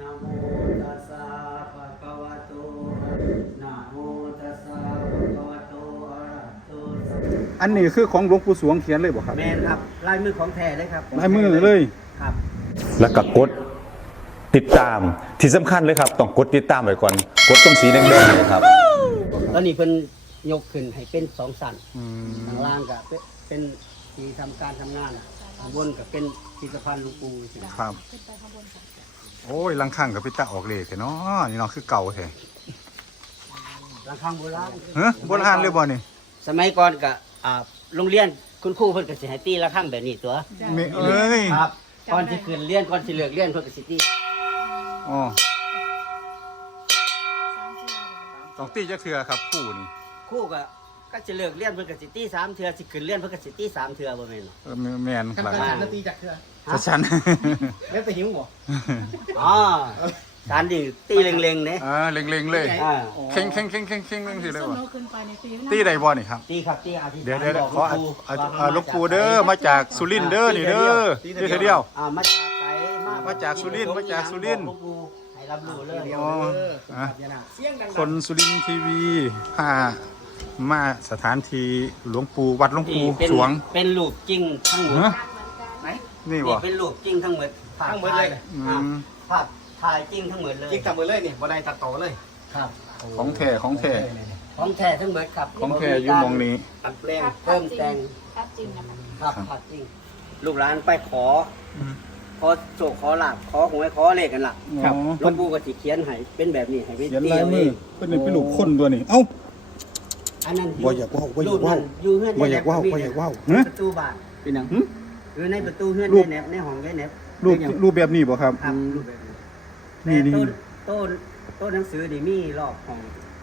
นะโมตัสสะภะคะวะโตนะโมตัสสะภะคะวะโตอะระหะโตสัมมาอันนี้คือของหลวงปู่สวงเขียนเลยบ่ครับแมนครับลายมือของแท้เลยครับลายมือเลยครับ แล้วก็กดติดตามที่สำคัญเลยครับ ต้องกดติดตามไว้ก่อนกดตรงสีแดงๆเนี่ยครับตอนนี้เพิ่นยกขึ้นให้เป็นสองสันข้างล่างก็เป็นเป็นที่ทำการทำงานข้างบนก็เป็นพิพิธภัณฑ์หลวงปู่สิครับ โอ้ยลังคังกับพี่ตาออกเลขเนาะนี่เนาะคือเก่าแท้หลังข้างโบราณเฮ้ยโบราณเลยบ่นี่สมัยก่อนก็อ่าโรงเรียนคุณครูเพิ่นก็สิให้ตีละครั้งแบบนี้ตัวแม่เอ้ยครับก่อนที่ขึ้นเรียนก่อนสิเลิกเรียนเพิ่นก็สิตีอ๋อต้องตีจักเทื่อครับคู่นี่ครูก็ ก็สิเลิกเรียนเพิ่นก็สิตีสามเทื่อสิขึ้นเรียนเพิ่นก็สิตีสามเทื่อบ่แม่นหรอ เออแม่แม่นกันหลังกันนาทีจากเธอถ้าฉัน แล้วแต่หิวบ่อ๋อการดิตีเล็งๆเด้อ่าเล็งๆเลยอ่าเข่งเข่งเข่งเข่งเข่งเข่งสิเลยส้มบ่โนขึ้นไปในตีตีได้บ่นี่ครับ ตีครับตีอธิษฐานเดี๋ยวเดี๋ยวบอกขอหลวงปู่อะว่าอะหลวงปู่เด้อมาจากสุรินทร์เด้อนี่เด้อตีเทื่อเดียว อ่ามาจากไสมาจากสุรินทร์มาจากสุรินทร์บอกหลวงปู่ให้รับรู้เลยอ๋ออะเสียงดังคนสุรินทร์ทีวีพา มาสถานที่หลวงปู่วัดหลวงนี่ปู่เป็นสวง เป็นรูปจริงทั้งหมดฮะ ไหนนี่นี่บ่ เป็นรูปจริงทั้งหมดภาพทั้งหมดเลยถ่าอืม ภาพถ่ายจริงทั้งหมดเลยจิกทำมือเลยนี่บ่ได้ตัดต่อเลยครับของแท้ของแท้ ของแท้ทั้งหมดครับของแท้อยู่หมองนี้ ตัดแปลงเพิ่มแต่งภาพจริงนะคะครับครับภาพจริง ลูกหลานไปขออขอโศกขอลาบขอหวยขอเลขกันล่ะครับ หลวงปู่ก็สิเขียนให้เป็นแบบนี้ให้เป็นเขียนลายมือเพิ่นนี่เป็นรูปคนตัวนี้เอ้า อันนั้นบ่อยากว่าวบ่อยากว่าวอยู่เฮือนบ่อยากว่าวบ่อยากว่าวในฮะประตูบ้านเป็นหยังหึอยู่ในประตูเฮือนรูปในแนบในห้องในแนบรูปรูปแบบนี้บ่ครับครับรูปแบบนี้นี่แต่นี่ต้นต้นต้นหนังสือนี่มีรอบของ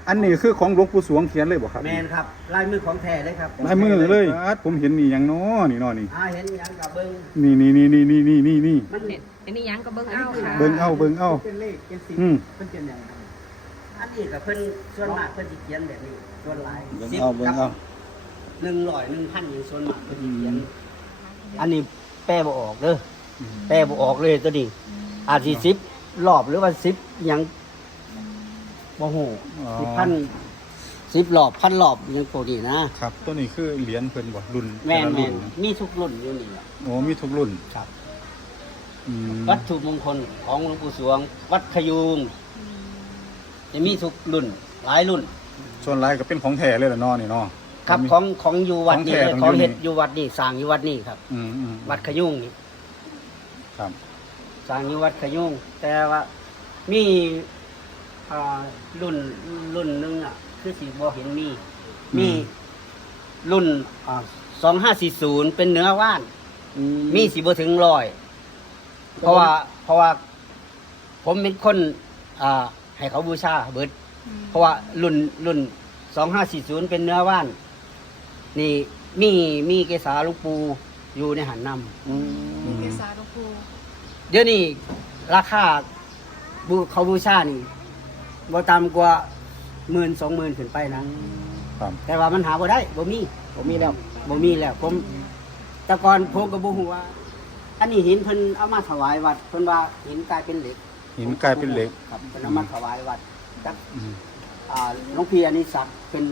อันนี้คือของหลวงปู่สวงเขียนเลยบ่ครับแมนครับลายมือของแท้เลยครับลายมือเลยครับผมเห็นนี่หยังน้อนี่น้อนี่อ่าเห็นหยังกับเบิ้งนี่นี่นี่นี่นี่นี่นี่นี่มันเนี่ยอันนี้ยังก็เบิ้งเอาค่ะเบิ่งเอาเบิ่งเอาเป็นเลขเป็นสีอืมเป็นเขียนอย่างไรอันนี้กับเพิ่นส่วนมากเพิ่นสิเขียนแบบนี้ ส่วนหลายเบิ่งสิบเอาเบิ่งเอา หนึ่งร้อยหนึ่งพันอย่างส่วนมากเพิ่นสิเขียนอันนี้แปลบ่ออกเด้ออแปลบ่ออกเลยตัวนี้ อาจสิสิบรอบหรือว่าสิบหยังบ่ฮู้อ๋อ สิบพันสิบรอบพันรอบหยังพวกนี้นะ ครับตัวนี้คือเหรียญเพิ่นบ่รุ่นแม่นแต่ละแม่รุ่นมีทุกรุ่นอยู่นี่ล่ะโอ้มีทุกรุ่นครับ อืมวัตถุมงคลของหลวงปู่สวง วัดขยูงจะมีทุกรุ่น หลายรุ่น ส่วนหลายก็เป็นของแท้เลยล่ะเนาะนี่เนาะ ครับมีของของอยู่วัดนี่ของแท้เลยต้องของอยู่นี่เฮ็ดอยู่วัดนี่สร้างอยู่วัดนี่ครับ อืมอืมวัดขยุงนี่ครับสร้างอยู่วัดขยุงแต่ว่ามีอ่ารุ่นรุ่นหนึงอะคือสิบ่เห็นมี มีรุ่นอ่าสองห้าสี่ศูนย์เป็นเนื้อว่าน มีสิบ่ถึงร้อย เพราะว่าเพราะว่า ผมเป็นคนอ่าให้เขาบูชาเบิด เพราะว่ารุ่นรุ่นสองห้าสี่ศูนย์เป็นเนื้อว่าน นี่มีมีเกษาหลูกปูอยู่ในหันนมีเกษาลูกครูำเดี๋ยวนี้ราคาบูเขาบูชานี่บ่ต่ำกว่าหมื่นสองหมื่นขึ้นไปนะ ครับแต่ว่ามันหาบ่ได้บ่มีบ่มีแล้วบ่มีแล้วผมแต่ก่อนผมก็บ่ฮู้ว่า อันนี้หินเพิ่นเอามาถวายวัดเพิ่นว่าหินกลายเป็นเหล็กหินกลายเป็นเหล็ก ครับเพิ่นเอามาถวายวัด จักอืมอ่าหลวงพี่อนิศักดิ์เป็น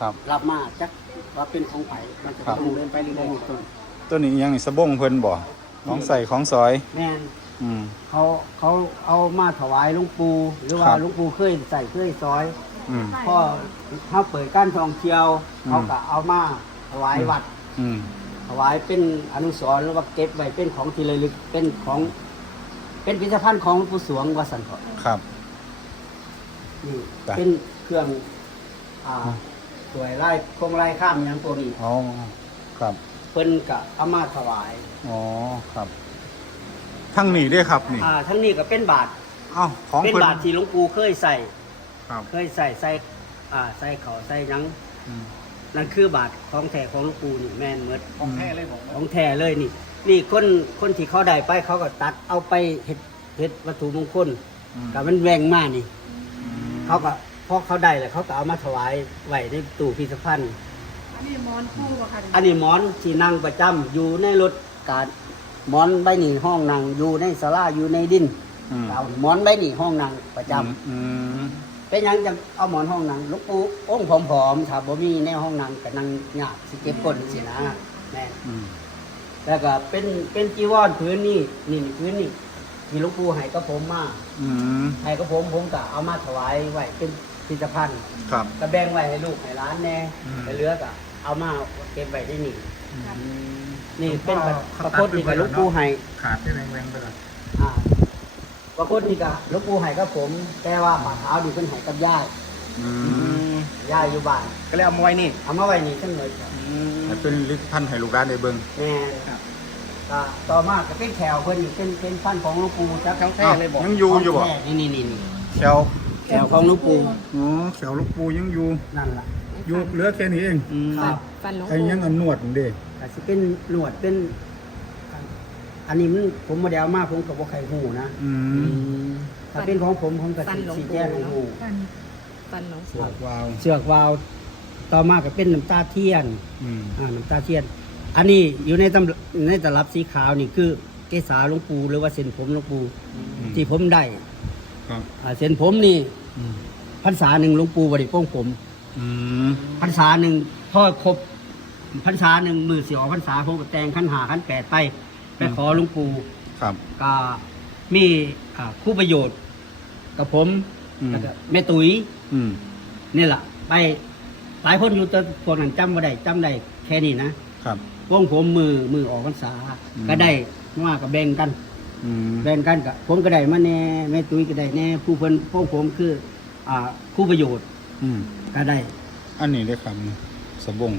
ครับ รับมาจักว่าเป็นของไผ่มันจะครับ ต้องเดินไปเรื่อยๆต้นตัวนี้ยังนี่สะบงเพิ่นบ่ของใส่ของซอย แม่นอืม เขาเขาเอามาถวายหลวงปู่หรือว่าครับ หลวงปู่เคยใส่เคยซอย อืม พ่อเขาเปิดการท่องเที่ยวอืม เขาก็เอามาถวายวัด อืม ถวายเป็นอนุสรณ์หรือว่าเก็บไว้เป็นของที่ระลึกเป็นของ เป็นพิพิธภัณฑ์ของหลวงปู่สวงวัดสันเถาะครับ นี่จ้ะเป็นเครื่อง อ่าสวยไล่คงไล่ข้ามอย่างตัวนี้อ๋อครับเพิ่นก็เอามาถวาย อ๋อครับทั้งนี้เด้ครับนี่อ่า ทั้งนี้ก็เป็นบาท เอ้าของเป็นเพิ่นบาทที่หลวงปู่เคยใส่ ครับเคยใส่ใส่ อ่า ใส่เขาวใส่หยัง อืม นั่นคือบาทของแท้ของหลวงปู่นี่แม่นเมดของแท้เลยบอกของแท้เลยนี่ นี่คนคนที่เขาได้ไปเขาก็ตัดเอาไปเฮ็ดเฮ็ดวัตถุมงคลอืม กับมันแหวงมานี่ อืม เขาก็พอเขาได้แล้วเขาก็เอามาถวายไว้ในตู้พิพิธภัณฑ์ อันนี้มอนคู่ป่ะคะอันนี้หมอนที่นั่งประจำอยู่ในรถการหมอนใบนี้ห้องนั่งอยู่ในศาลาอยู่ในดินออืมเอาหมอนใบนี่ห้องนั่งประจำอืมเป็นหยังจะเอาหมอนห้องนั่งหลูกปูองค์ผอมๆถ้าบ่มีแนวห้องนั่งก็นั่งยากสิเก็บก้นสินะแม่น อืมแล้วก็เป็นเป็นจีวรพื้นนี่นี่พื้นนี่ มีหลูกปูให้กับผมมาอืมให้กับผมผมก็เอามาถวายไว้เป็นพิพิธภัณฑ์ครับ ก็แบ่งไว้ให้ลูกให้ร้านแน่อืม แต่เหลือก็เอามาเก็บไว้ที่นี่ครับนี่เป็นพ่อประพดนี่กับหลูกปูให้ขาดที่แรงๆไปเลยอ่าประพดนี่กับหลูกปูให้กับผม แต่ว่าฝ่าเท้านี่เพิ่นให้กับย่ายอืมย่ายอยู่บ้านก็เลยเอามาไว้นี่เอามาไว้นี่ทั้งเลยครับ ให้เป็นลิขพันธ์ให้ลูกด้านในเบิ่งแม่ นก็ต่อมาก็เป็นแถวเพิ่นนี่เป็นเป็นพันธุ์ของหลูกปูจักทั้งแท้เลยบอกยังอยู่อยู่บ่แท้นี่นี่นี่นี่แถวแถวของหลูกปูอ๋อแถวลูกปูยังอยู่นั่นล่ะอยู่เหลือแค่นี้เองครับฟันหลวงไอ้ปู่ยังอันนวดเด้อาจจะเป็นหนวดเป็น อันนี้มันผมมาเดเอามาผมกับว่าใครหูนะอืมถ้าเป็นของผมผมกับฟันหลวงสีปู่แก้งให้หูฟันฟันหลวงสปู่วกวาวเสือกวาว ต่อมาก็เป็นน้ำตาเทียนอืมอ่าน้ำตาเทียน อันนี้อยู่ในตำในตลับสีขาวนี่คือเกษาหลวงปู่หรือว่าเส้นผมหลวงปู่ที่ผมได้ครับ อ่าเส้นผมนี่อืมพรรษาหนึ่งหลวงปู่บริโภคผมอืมพรรษาหนึ่งพอครบพรรษาหนึ่งมือเสียออกพรรษาผมก็แต่งขั้นหาขั้นแปดไปไปขอหลวงปู่ ครับ ก็มีอ่าคู่ประโยชน์กับผมอืม แล้วก็แม่ตุ๋ยอืมนี่แหละไปหลายคนอยู่แต่พวกนั้นจำบ่ได้จำได้แค่นี้นะครับ วงผมมือมือออกพรรษาอืม ก็ได้มากับแบ่งกัน อืมแบ่งกันกับผมก็ได้มาแน่แม่ตุ๋ยก็ได้แน่ผู้เพิ่นพวกผมคือ อ่าคู่ประโยชน์อืมก็ได้อันนี้ได้ครับสบง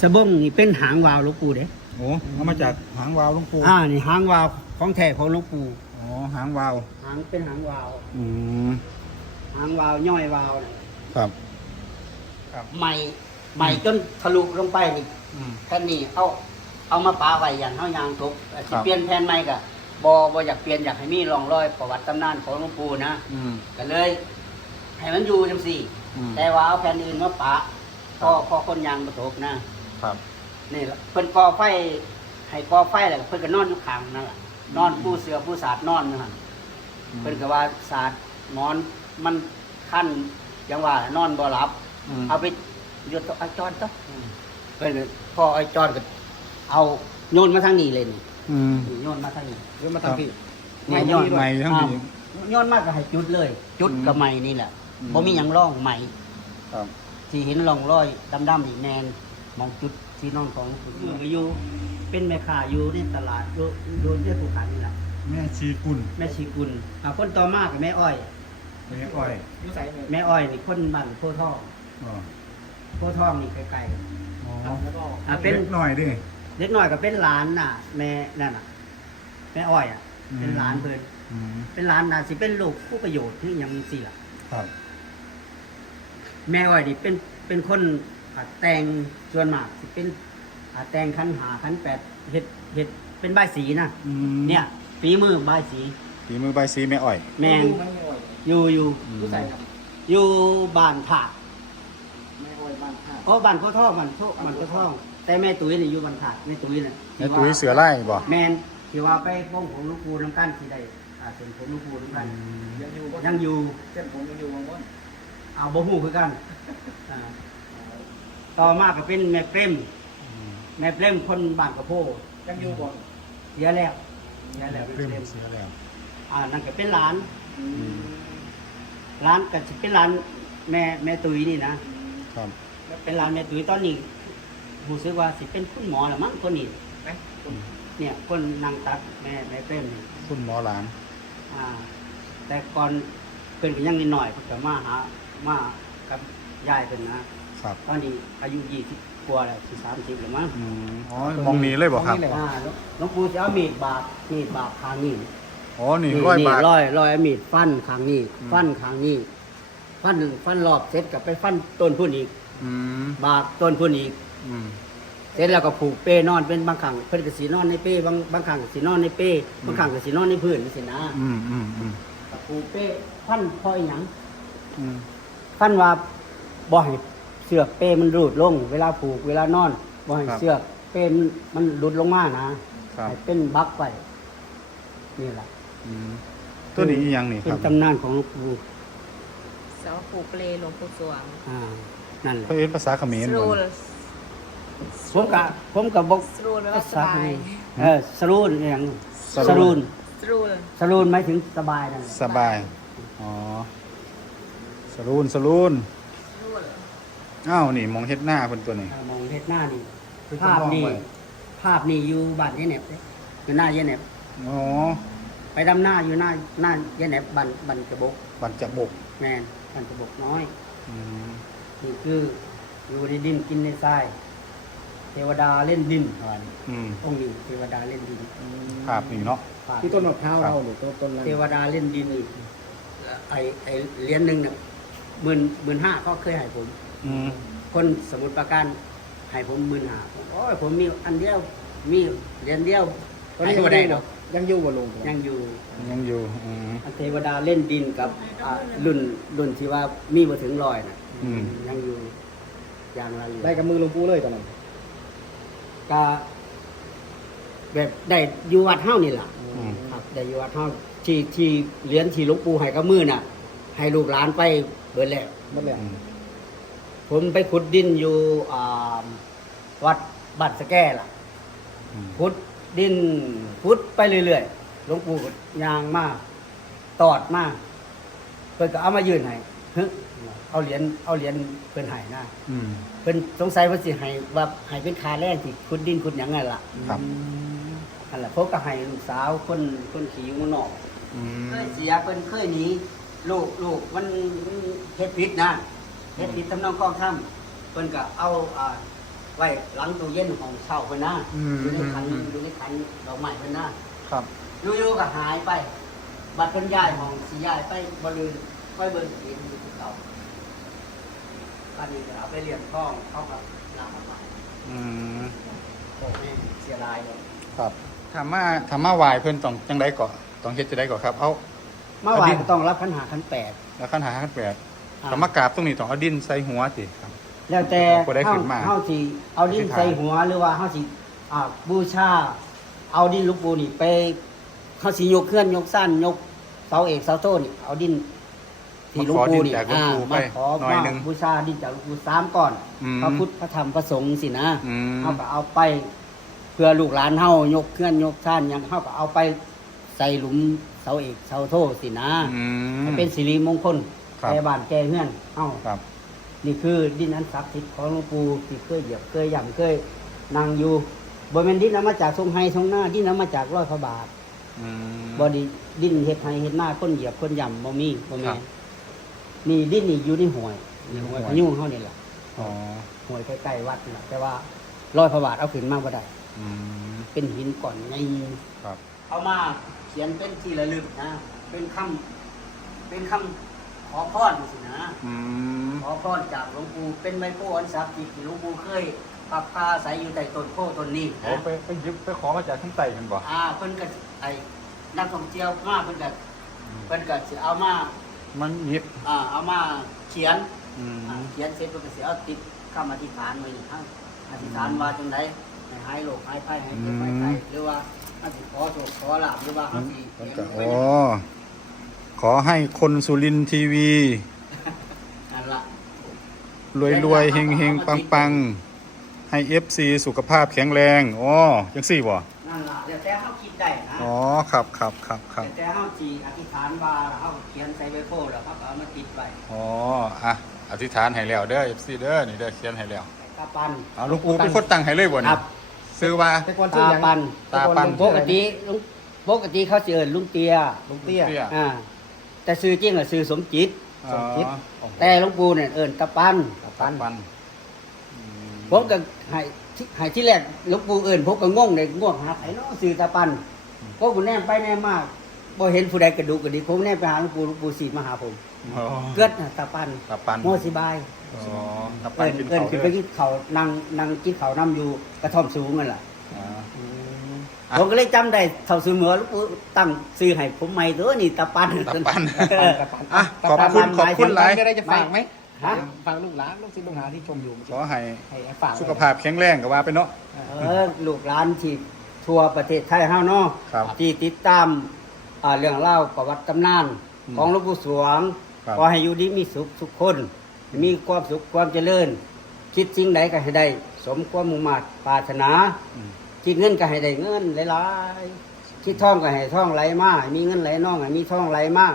สะบงนี่เป็นหางวาวหลวงปู่เด้โอ้เอามาจากหางวาวหลุงปูอ่านี่หางวาวของแท้ของหลวงปู่อ๋อหางวาว หางเป็นหางวาว อืมหางวาวย่อยวาวนี่ครับ ใหม่ใหม่จนทะลุลงไปนี่ อืมแค่นี้เอาเอามาปาไว้อย่างเฮายางทุกสิครับ เปลี่ยนแผนใหม่ก็บ่บ่อยากเปลี่ยนอยากให้มีร่องรอยประวัติตำนานของหลวงปู่นะ อืม ก็เลยให้มันอยู่จังซี่ อืม แต่ว่าเอาแผ่นอื่นมาปะพอพอคนยางบ่ตกนะครับ นี่ล่ะเพิ่นก่อไฟให้ก่อไฟแล้วก็เพิ่นก็นอนอยู่ข้างนั่นล่ะนอนผู้เสือผู้สาดนอนอยู่หั่นเพิ่นก็ว่าสาดหมอนมันคันจังว่า นอนบ่หลับ อืม เอาไปโยนตัวไอ้จอนตัว เพิ่นก็พอไอ้จอนก็เอาโยนมาทางนี้เลยนี่อืมนี่โยนมาทางนี้เดี๋ยวมาทำพี่นี่ไม่โยนไม่ทั้งนี้อ่าโยนมากก็ให้จุดเลย จุดอืมกับไม้นี่แหละอืม บ่มีหยังร่องไม้ครับ ที่เห็นร่องรอยดำๆอีกแนนมองจุดที่นอนของคุณอยู่ เป็นแม่ค้าอยู่ในตลาดอยู่อยู่ที่ภูขันนี่แหละแม่ชีกุลแม่ชีกุลอ่าคนต่อมากับแม่อ้อย แม่อ้อยอยุ่ใส่เลยแม่อ้อยนี่คนบ้านโพธิ์ทองอ๋อโพธิ์ทองนี่ใกล้ อ๋อแล้วก็ๆอ่าเป็นเล็กหน่อยดิ เล็กน้อยก็เป็นหลานน่ะ แม่นั่นน่ะแม่อ้อยอะ อืม เป็นหลานเพิ่นอืมเป็นหลานน่ะสิเป็นลูกผู้ประโยชน์ที่ยังสิล่ะ ครับ แม่อ้อยนี่เป็นเป็นคนอ่าแต่งส่วนมากสิเป็นอ่าแต่งขันหาขันแปดเฮ็ดเฮ็ดเป็นใบายสีนะอืมเนี่ยฝีมือใบายสี ฝีมือใบซีแม่อ้อย แมงไม่ไม่อ่อยอยู่อยู่ อืมอยุ่ใส่ครับอยู่บ้านถาด ไม่อ่อยบ้านท่า เพราะบ้านโคท่องบ้านโคบ้านโคท่อง แต่แม่ตุ้ยนี่อยู่บ้านถาดแม่ตุ้ยน่ะแม่ตุ้ยเสือไล่บ่แมนที่ว่าไปป้องของหลูกปูน้ำกันที่ได้อ่าเป็นผมหลูกปูน้ำกันยังอยู่บ่ยังอยู่เส้นผมยังอยู่บางคนเอาบ่ฮู้คือกันอ่าต่อมาก็เป็นแม่เปรมแม่เปรมคนบ้านกระโพยังอยู่บ่เสียแล้วเสียแล้วเริ่มเปรมเสือแล้วอ่านั่นก็เป็นหลานอืมหลานก็สิเป็นหลานแม่แม่ตุ้ยนี่นะครับ เป็นหลานแม่ตุ้ยตอนนี้รู้สึกว่าสิเป็นคุณหมอละมั้งคนนี้เอ๊ะคุณเนี่ยคนนั่งตัดแม่แม่เปรมนี่คุณหมอหลานอ่า แต่ก่อนเพิ่นก็ยังนิดหน่อยเพิ่นก็มาหามากับยายเพิ่นนะครับตอนนี้อายุ20กว่าแล้วสิ30แล้วมั้งอืมอ๋อมองนี้เลยบ่ครับมองนี่เลยอ่าหลวงปู่จะเอามีดบาดมีดบาดข้างนี้ อ๋อนี่ร้อยบาท ร้อยร้อยเอามีดฟันข้างนี้ อืม ฟันข้างนี้ ฟันหนึ่งฟันรอบเสร็จกับไปฟันต้นพุ่นอีก อืมบาดต้นพุ่นอีก อืม เสร็จแล้วก็ผูกเป้นอนเป็นบางครั้งเพิ่นก็สินอนในเป้บางบางครั้งก็สินอนในเป้บางครั้งก็สินอนในพื้นสินะอืมอืมอืมก็ผูกเป้ฟันพออีหยังอืมฟันว่าบ่ให้เสือกเป้มันรูดลง เวลาผูกเวลานอนบ่ให้เสือกเป้มันมันหลุดลงมานะครับ ให้เป็นบักไปนี่แหละอืมตัวนี้อีหยังนี่คเป็นรับตำนานของหลวงปู่เสาผูกเปลหลวงปู่สวงอ่า นั่นแหละเขาเรียนภาษาเขมรสบ่รูล ผมกะผมกะบอกสรูลแปลว่าสบาย เออสรูนอย่างสรูนสรูนสรูล สรูนหมายถึงสบายนั่นแหละสบาย อ๋อ สรูนสรูนสรูล อ้าวนี่มองเฮ็ดหน้าเพิ่นตัวนี้เออมองเฮ็ดหน้านี่คือภาพจำลองนี่ไว้ ภาพนี่อยู่บ้านยายเหน็บเด้อยู่หน้ายายเหน็บอ๋อไปดำหน้าอยู่หน้าหน้ายายเหน็บบันบันกระบก บันจะบกแมนบันกระบกน้อย อืม นี่คืออยู่ในดินกินในทราย เทวดาเล่นดินก่อนอืมองค์นี้เทวดาเล่นดินภาพนี่เนาะภาพที่ต้นมะพร้าวเราหรือต้นต้นนั้นเทวดาเล่นดินนี่ไอไอเหรียญหนึ่งเนี่ยหมื่นหมื่นห้าก็เคยให้ผม อืม คนสมุดประการให้ผมหมื่นห้าผมโอ้ยผมมีอันเดียวมีเหรียญเดียวตอนให้นี้บ่ยังได้อยู่หรบ่อกยังอยู่บ่ลุงยังอยู่ ยังอยู่อืม อันเทวดาเล่นดินกับอ่ารุ่นรุ่นที่ว่ามีมาถึงลอยนะ อืมยังอยู่อย่างละเหรียญได้กับมือหลุงปู่เลยตอนนั้นก็แบบได้อยู่วัดเฮ้านี่แหละอืมครับได้อยู่วัดเฮ้าที่ที่เหรียญที่หลวงปู่ให้กับมือน่ะ ให้ลูกหลานไปเบิดแล้ว หมดแล้วอืมผมไปขุดดินอยู่อ่าวัดบัดสะแก้ล่ะ อืมขุดดินขุดไปเรื่อยๆ หลวงปู่ก็ยางมาก ตอดมาก เพิ่นก็เอามายื่นให้ฮึ เอาเหรียญเอาเหรียญเพิ่นให้นะอืม เพิ่นสงสัยว่าสิให้ว่าให้เป็นคาแรงที่ขุดดินขุดหยังไงล่ะครับอันละพวกก็ให้ลูกสาวคนคนขี่อยู่เมืองนอก อืม เคยเสียเพิ่นเคยหนีลูกลูกมันเฮ็ดผิดนะเฮ็ดผิดทำนองกองทำเพิ่นก็เอาอ่าไว้หลังตู้เย็นของเช่าเพิ่นนะอยู่ในคันอยู่ในคันดอกไม้เพิ่นนะครับ อยู่ๆก็หายไป บัดเพิ่นย้ายของสิย้ายไปบ่ลืม ค่อยเบิ่งเห็นอยู่ที่เก่าอันนี้ก็เอาไปเลี้ยงท้องเขาก็ลามาไปอืมโอ้แม่เสียดายเลยครับถามมาถามมาไหวายเพิ่นต้องจังไดก่อต้องเฮ็ดจังไดก่อครับ เอาเมื่อวานก็ต้องรับปัญหาขั้นแปดแล้วขั้นหาขั้นแปดอ่าถามมากราบตรงนี้ต้องเอาดินใส่หัวสิครับ แล้วแต่บ่ได้เฮาขึ้นมา เฮาสิเอาดินใส่หัวหรือว่าเฮาสิอ่าบูชา เอาดินหลูกปูนี่ไปเฮาสิยกเคลื่อนยกสั้นยกเสาเอกเสาโตนี่เอาดิน ที่หลูกปูนี่มาขอดินจากหลวงอ่าปู่ไปมาขอหน่อยหนึ่งมาบูชาดินจากหลูกปูสามก่อนอืมพระพุทธพระธรรมพระสงฆ์สินะอืม เฮาก็เอาไป เพื่อลูกหลานเฮายกเคลื่อนยกสั้นหยังเฮาก็เอาไปใส่หลุมเสาเอกเสาโทสินะอืม ให้เป็นสิริมงคลครับ แก่บ้านแก่เฮือนเฮา ครับ นี่คือดินอันศักดิ์สิทธิ์ของหลวงปู่ที่เคยเหยียบเคยย่ำเคยนั่งอยู่บนเป็นดินนำมาจากทรงไฮทรงหน้าดินนำมาจากร้อยพระบาทอืม บอดีดินเฮ็ดไฮเฮ็ดหน้าคนเหยียบคนย่ำบ่มีบ่คแม่รับ นนี่ดินนี่อยู่ในห้วยในห้วยห้วยพะยุงเฮานี่แหละอ๋อห้วยใกล้ๆวัดนี่แหละแต่ว่าร้อยพระบาทเอาขึ้นมาบ่ได้อืมเป็นหินก่อนไงครับ เอามาเขียนเป็นที่ระลึกนะ เป็นคำเป็นคำขอพรสินะ อืมขอพรจากหลวงปู่เป็นไมโครอันศักดิ์สิทธิ์ที่หลวงปู่เคยปักพาอาศัยอยู่ใต้ต้นโพต้นนี้โอ้นะไปไปหยิบไปขอมาจากข้างใต้กันบ่อ่าเพิ่นก็ไอ้นักท่องเที่ยวมาเพิ่นก็เพิ่นก็สิเอามา มันหยิบอ่าเอามาเขียนอืม อ่าเขียนเสร็จเพิ่นก็สิเอาติดคำอธิษฐานไว้นี่ทั้งอธิษฐานว่าจังไดให้หายโรคหายภัยหายเจ็บหายไข้หรือว่าอาจสิขอโชคขอลาภหรือว่าเฮาสิมันเขียนก็ไว้อ๋อขอให้คนสุรินทร์ทีวี นั่นล่ะ รวยรวยเฮงเฮงปังปังให้เอฟซีสุขภาพแข็งแรงอ๋อยังสี่บ่นั่นล่ะแล้วแต่เฮาคิดได้นะ อ๋อครับครับครับครับแต่เฮาสิอธิษฐานว่าเฮาเขียนใส่ไว้โพแล้วเขาก็เอามาติดไว้อ๋ออะอธิษฐานให้แล้วเด้อเอฟซีเด้อนี่เด้อเขียนให้แล้วตาปัน เอาลูกปูเป็นคนตั้งให้เลยบ่คนี่รับ ซื้อว่า แต่ก่อนชื่อตาหยังปันตาปัน ปกติลุงปกติเขาสิเอิ้นลุงเตียลุงเตี้ยเตี้ยอ่าแต่ซื้อจริงอะซื้อสมจิต สมคิดแต่หลุงปู่เนี่ยเอิ้นตาปันปัน ปันผมก็ให้ที่ให้ที่แรกหลุงปู่เอิ้นผมก็งงเลยงงหาไผเนาะซื้อตาปัน พวกผมแนมไปแนมมาบ่เห็นผู้ใดกระดูกกระดิกผมแนมไปหาหลุงปู่หลุงปู่สีมาหาผมอ๋อเกิดน่ะตาปันตาปันโมสิบายอ๋อตาปันเอิ้นกินเอิ้นเขาขึ้นเด้ไปอกินเขาวนั่งนั่งกินเขาวนํอยู่กระท่อมสูงนั่นล่ะอ๋ออะผมก็เลยจำได้เท่าซื้อเหมือหลวงปู่ตั้งซื้อให้ผมใหม่ตัวนี่ตาปันตาปัน เออ อะขอบคุณขอบคุณหลายก็ได้จะฝากไหมฮะ ฝากลูกหลานลูกศิษย์ลูกหาที่ชมอยู่ขอให้ให้ให้ฝากสุขภาพแข็งแรงก็ว่าไปเนาะ เออลูกหลานที่ ทั่วประเทศไทยเฮาเนาะครับที่ติดตามอ่าเรื่องเล่าวประวัติตำนาน ของหลวงปู่สวงครับ ขอให้อยู่ดีมีสุขทุกคน มีความสุขความเจริญ คิดสิ่งใดก็ให้ได้ สมความมุ่งมั่นปรารถนาคิดเงินก็ให้ได้เงินหลายๆคิดท่องก็ให้ท่องไหลมาให้มีเงินไหลน่องให้มีท่องไหลมา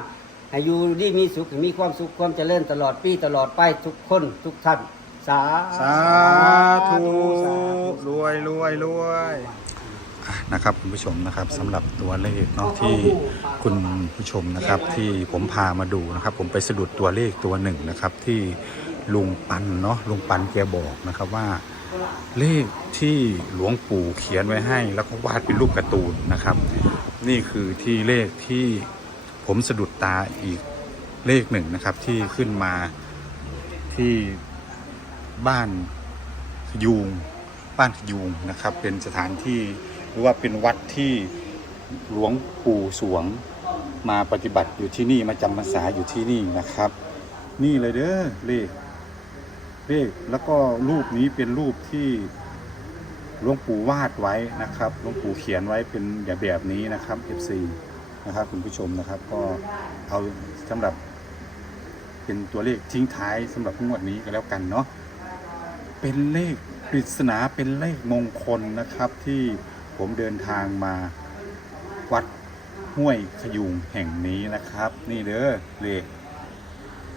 ให้อยู่ดีมีสุขให้มีความสุขความเจริญตลอดปีตลอดไปทุกคนทุกท่าน สาสาธุ รวยรวยรวยอะ นะครับคุณผู้ชมนะครับสำหรับตัวเลขเนาะที่คุณผู้ชมนะครับที่ผมพามาดูนะครับ ผมไปสะดุดตัวเลขตัวหนึ่งนะครับ ที่ลุงปันเนาะลุงปันแกบอกนะครับว่าเลขที่หลวงปู่เขียนไว้ให้ แล้วก็วาดเป็นรูปการ์ตูนนะครับ นี่คือที่เลขที่ผมสะดุดตาอีกเลขหนึ่งนะครับที่ขึ้นมาที่บ้านขยูงบ้านขยูงนะครับ เป็นสถานที่ห รือว่าเป็นวัดที่หลวงปู่สวงมาปฏิบัติอยู่ที่นี่มาจำพรรษาอยู่ที่นี่นะครับ นี่เลยเด้อเลขเลขแล้วก็รูปนี้เป็นรูปที่หลวงปู่วาดไว้นะครับหลวงปู่เขียนไว้เป็นอย่างแบบนี้นะครับ FC นะครับคุณผู้ชมนะครับ ก็เอาสำหรับ เป็นตัวเลขทิ้งท้ายสำหรับงวดนี้ก็แล้วกันเนาะเป็นเลขปริศนาเป็นเลขมงคลนะครับที่ ผมเดินทางมาวัดห้วยขยุงแห่งนี้นะครับ นี่เด้อเลข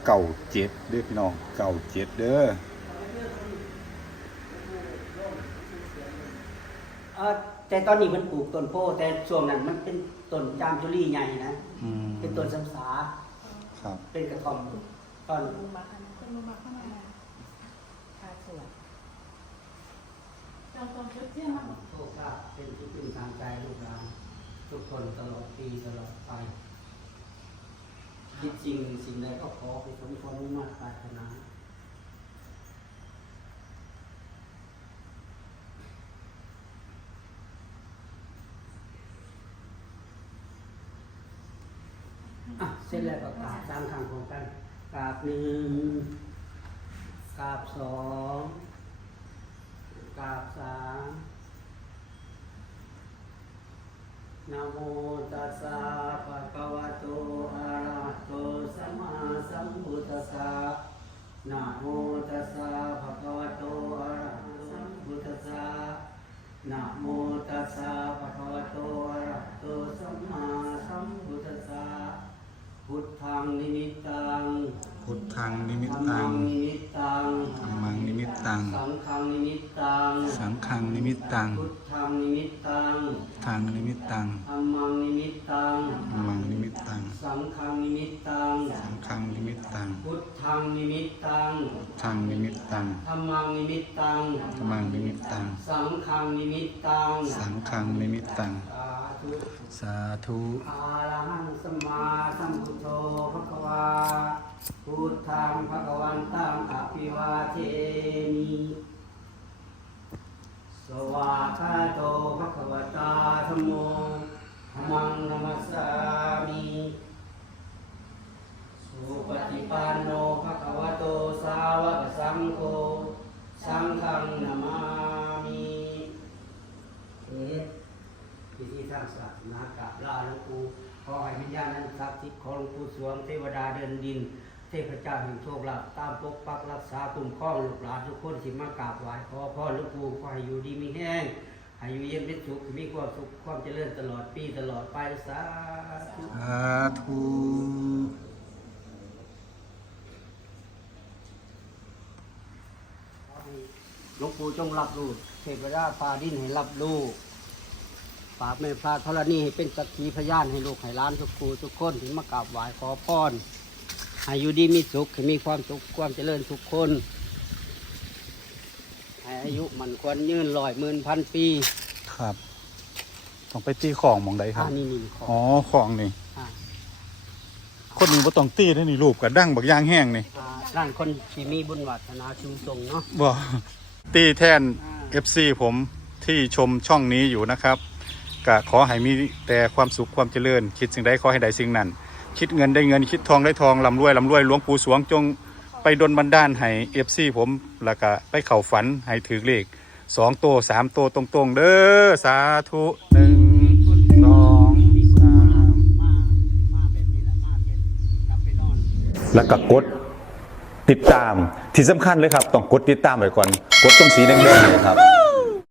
เก่าเจ็ดเด้อพี่น้องเก่าเจ็ดเด้อเอ่อแต่ตอนนี้มันปลูกต้นโพธิ์แต่ช่วงนั้นมันเป็นต้นจามจุลีใหญ่นะ อืมเป็นต้นสัมสาครับ เป็นกระท่อมตอนลุงมาข้างหน้าเป็นลุงมาข้างหน้าค่าสวยโชคลาภเป็นที่พึ่งทางใจ ลูกหลานทุกคนตลอดปีตลอดไปคิดสิ่งสิ่งใดก็ขอให้สมความมุ่งมั่นปรารถนาอะเสร็จแล้วก็กราบสามครั้งพร้อมกันกราบหนึ่งกราบสองกราบสาม นะโมตัสสะภะคะวะโตอะระหะโตสัมมาสัมพุทธัสสะนะโมตัสสะภะคะวะโตอะระหะโตสัมพุทธัสสะนะโมตัสสะภะคะวะโตอะระหะโตสัมมาสัมพุทธัสสะพุทธังนิมิตตังพุทธังนิมิตธัมตัมังงนิมิตตังธรรมังนิมิตตัง สังฆังนิมิตตังสังฆังนิมิตตัง พุทธังนิมิตตัง ทางนิมิ ตตังธัมมังนิมิตตังธรรมังนิมิตตัง สังฆังนิมิตตัง สังฆังนิมิตตัง พุทธังนิมิตตังทางนิมิตตังธัมมังนิมิตตัง ธรรมังนิมิตตัง สังฆังนิมิตตัง สังฆังนิมิตตัง สาธุสาธุอาระหังสัมมาสัมพุทโธภะคะวาพุทธังภะคะวันตังอภิวาเทมิ สวากขาโตภะคะวตาธัมโมธัมมังนมัสสามิสุปฏิปันโนภะคะวะโตสาวกสังโฆสังฆังนามามิเอ๊ะพิธีทางศาสนากราบลาหลวงปู่ขอให้วิญญาณนั้นศักดิ์สิทธิ์ของหลวงปู่สวงเทวดาเดินดิน เทพเจ้าแห่งโชคลาภตามปกปักรักษาคุ้มครองลูกหลานทุกคนที่มากราบไหว้ขอพ่อหลวงปู่ขอให้อยู่ดีมีแห้งให้อยู่เย็นเป็นสุขมีความสุขความเจริญตลอดปีตลอดไปสาธุสาธุหลวงปู่จงรับรู้เทพราฟ้าดินให้รับรู้ฝากแม่พระธรณีให้เป็นสักขีพยานให้ลูกให้หล้านทุกครูทุกคนที่มากราบไหว้ขอพร ให้อยู่ดีมีสุขให้มีความสุขความเจริญทุกคนให้อายุมันควรยืนลอยหมื่นพันปีครับ ต้องไปตีของหมองใดคอ่ารับนี่นี่ขออ๋อของนี่อ่าคนนี้บ่ต้องตีได้อนี่รูปกับดั้งบักย่างแห้งนี่อ่าด้านคนที่มีบุญวัฒนาชุมทรงเนาะบ่ ตีแทน FC ผมที่ชมช่องนี้อยู่นะครับก็ขอให้มีแต่ความสุขความเจริญ คิดสิ่งใดขอให้ได้สิ่งนั้น คิดเงินได้เงินคิดทองได้ทองลำรวยลำรวยหลวงปู่สวงจงไปดนบันดาลให้เอฟซีผมแล้วก็ไปเข่าฝันให้ถือเลขสองตัวสามตัวตรงๆ เด้อสาธุหนึ่งสองสามแล้วก็กดติดตามที่สำคัญเลยครับ ต้องกดติดตามไปก่อน กดตรงสีแดงๆเลยครับ